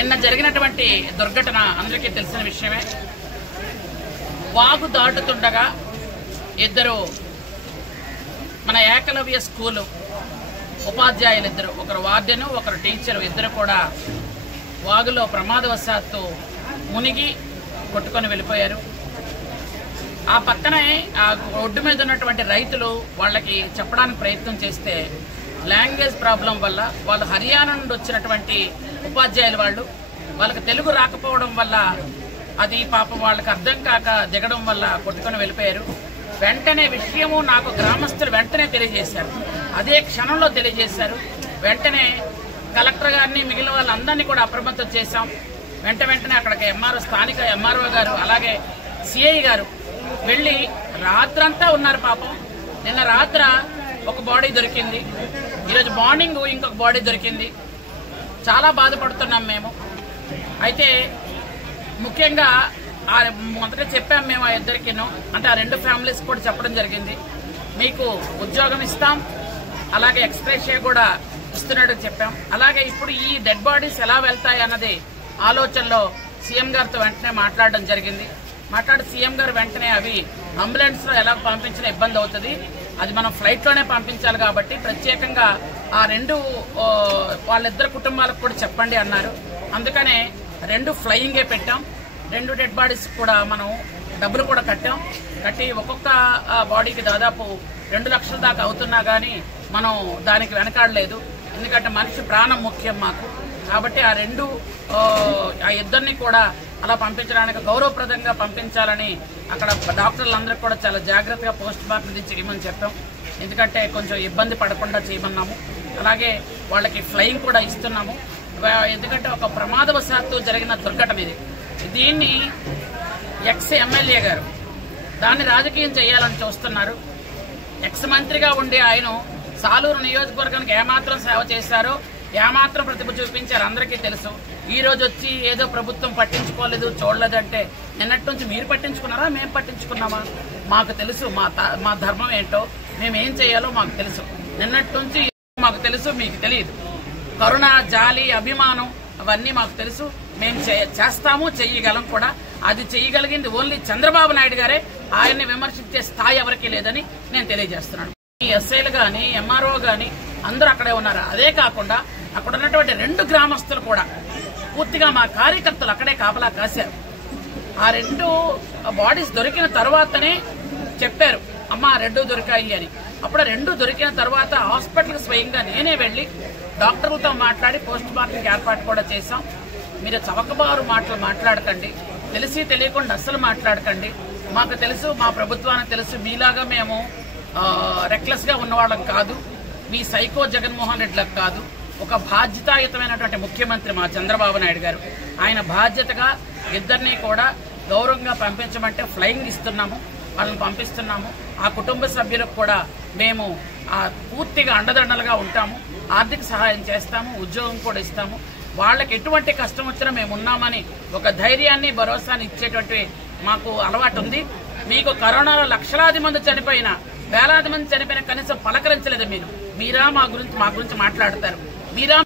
నిన్న జరిగినటువంటి దుర్ఘటన అందరికీ తెలిసిన విషయమే. వాగు దాటుతుండగా ఇద్దరు మన ఏకలవ్య స్కూలు ఉపాధ్యాయులు ఇద్దరు, ఒకరు వార్డెను ఒకరు టీచరు, ఇద్దరు కూడా వాగులో ప్రమాదవశాత్తు మునిగి కొట్టుకొని వెళ్ళిపోయారు. ఆ పక్కనే ఆ ఒడ్డు మీద ఉన్నటువంటి రైతులు వాళ్ళకి చెప్పడానికి ప్రయత్నం చేస్తే లాంగ్వేజ్ ప్రాబ్లం వల్ల వాళ్ళు హర్యానా నుండి వచ్చినటువంటి ఉపాధ్యాయులు వాళ్ళకి తెలుగు రాకపోవడం వల్ల అది పాపం వాళ్ళకి అర్థం కాక దిగడం వల్ల కొట్టుకొని వెళ్ళిపోయారు. వెంటనే విషయము నాకు గ్రామస్తులు వెంటనే తెలియజేశారు, అదే క్షణంలో తెలియజేశారు. వెంటనే కలెక్టర్ గారిని మిగిలిన వాళ్ళందరినీ కూడా అప్రమత్తం చేశాం. వెంటనే అక్కడికి స్థానిక ఎంఆర్ఓ గారు అలాగే సిఐ గారు వెళ్ళి రాత్రంతా ఉన్నారు. పాపం నిన్న రాత్ర ఒక బాడీ దొరికింది, ఈరోజు మార్నింగ్ ఇంకొక బాడీ దొరికింది. చాలా బాధపడుతున్నాం మేము. అయితే ముఖ్యంగా మొదట చెప్పాం మేము ఆ ఇద్దరికిను, అంటే ఆ రెండు ఫ్యామిలీస్ కూడా చెప్పడం జరిగింది, మీకు ఉద్యోగం ఇస్తాం అలాగే ఎక్స్‌గ్రేషియా కూడా ఇస్తున్నట్టు చెప్పాం. అలాగే ఇప్పుడు ఈ డెడ్ బాడీస్ ఎలా వెళ్తాయి అన్నది ఆలోచనలో సీఎం గారితో వెంటనే మాట్లాడడం జరిగింది. మాట్లాడి సీఎం గారు వెంటనే అవి అంబులెన్స్ లో ఎలా పంపించిన ఇబ్బంది అవుతుంది, అది మనం ఫ్లైట్ లోనే పంపించాలి కాబట్టి ప్రత్యేకంగా ఆ రెండు వాళ్ళిద్దరు కుటుంబాలకు కూడా చెప్పండి అన్నారు. అందుకనే రెండు ఫ్లయింగే పెట్టాం. రెండు డెడ్ బాడీస్ కూడా మనం డబ్బులు కూడా కట్టి ఒక్కొక్క బాడీకి దాదాపు 2 లక్షల దాకా అవుతున్నా గానీ మనం దానికి వెనకాడలేదు. ఎందుకంటే మనిషి ప్రాణం ముఖ్యం మాకు. కాబట్టి ఆ ఇద్దరిని కూడా అలా పంపించడానికి గౌరవప్రదంగా పంపించాలని అక్కడ డాక్టర్లందరికీ కూడా చాలా జాగ్రత్తగా పోస్ట్ మార్టం చేయమని చెప్పాం. ఎందుకంటే కొంచెం ఇబ్బంది పడకుండా చేయమన్నాము. అలాగే వాళ్ళకి ఫ్లయింగ్ కూడా ఇస్తున్నాము. ఎందుకంటే ఒక ప్రమాదవశాత్తు జరిగిన దుర్ఘటన ఇది. దీన్ని ఎక్స్ ఎమ్మెల్యే గారు దాన్ని రాజకీయం చేయాలని చూస్తున్నారు. ఎక్స్ మంత్రిగా ఉండి ఆయన సాలూరు నియోజకవర్గానికి ఏమాత్రం సేవ చేశారో, ఏమాత్రం ప్రతిభ చూపించారు అందరికీ తెలుసు. ఈ రోజు వచ్చి ఏదో ప్రభుత్వం పట్టించుకోలేదు చూడలేదంటే నిన్నటి నుంచి మీరు పట్టించుకున్నారా, మేము పట్టించుకున్నామా? మాకు తెలుసు మా ధర్మం ఏంటో, మేమేం చేయాలో మాకు తెలుసు. నిన్నటి నుంచి మాకు తెలుసు, మీకు తెలియదు. కరుణ, జాలి, అభిమానం అవన్నీ మాకు తెలుసు. మేము చేస్తాము, చెయ్యగలం కూడా. అది చెయ్యగలిగింది ఓన్లీ చంద్రబాబు నాయుడు గారే. ఆయన్ని విమర్శించే స్థాయి ఎవరికీ లేదని నేను తెలియజేస్తున్నాను. ఈ ఎస్ఐలు గాని ఎంఆర్ఓ గాని అందరూ అక్కడే ఉన్నారు. అదే కాకుండా అక్కడ ఉన్నటువంటి 2 గ్రామస్తులు కూడా పూర్తిగా మా కార్యకర్తలు అక్కడే కాపలా కాశారు. ఆ 2 బాడీస్ దొరికిన తర్వాతనే చెప్పారు, అమ్మా 2 దొరికాయి అని. అప్పుడు 2 దొరికిన తర్వాత హాస్పిటల్కి స్వయంగా నేనే వెళ్లి డాక్టర్లతో మాట్లాడి పోస్ట్ మార్టంకి ఏర్పాటు కూడా చేశాం. మీరు చవకబారు మాటలు మాట్లాడకండి, తెలిసి తెలియకుండా అస్సలు మాట్లాడకండి. మాకు తెలుసు, మా ప్రభుత్వానికి తెలుసు, మీలాగా మేము రెక్లెస్ గా ఉన్నవాళ్ళం కాదు, మీ సైకో జగన్మోహన్ రెడ్డిలకు కాదు. ఒక బాధ్యతాయుతమైనటువంటి ముఖ్యమంత్రి మా చంద్రబాబు నాయుడు గారు. ఆయన బాధ్యతగా ఇద్దరిని కూడా గౌరవంగా పంపించమంటే ఫ్లయింగ్ ఇస్తున్నాము, వాళ్ళని పంపిస్తున్నాము. ఆ కుటుంబ సభ్యులకు కూడా మేము పూర్తిగా అండదండలుగా ఉంటాము, ఆర్థిక సహాయం చేస్తాము, ఉద్యోగం కూడా ఇస్తాము. వాళ్ళకి ఎటువంటి కష్టం వచ్చినా మేము ఉన్నామని ఒక ధైర్యాన్ని, భరోసాని ఇచ్చేటువంటి మాకు అలవాటు ఉంది. మీకు కరోనాలో లక్షలాది మంది చనిపోయినా, వేలాది మంది చనిపోయినా కనీసం పలకరించలేదు. మీరా మా గురించి మాట్లాడతారు. మీరా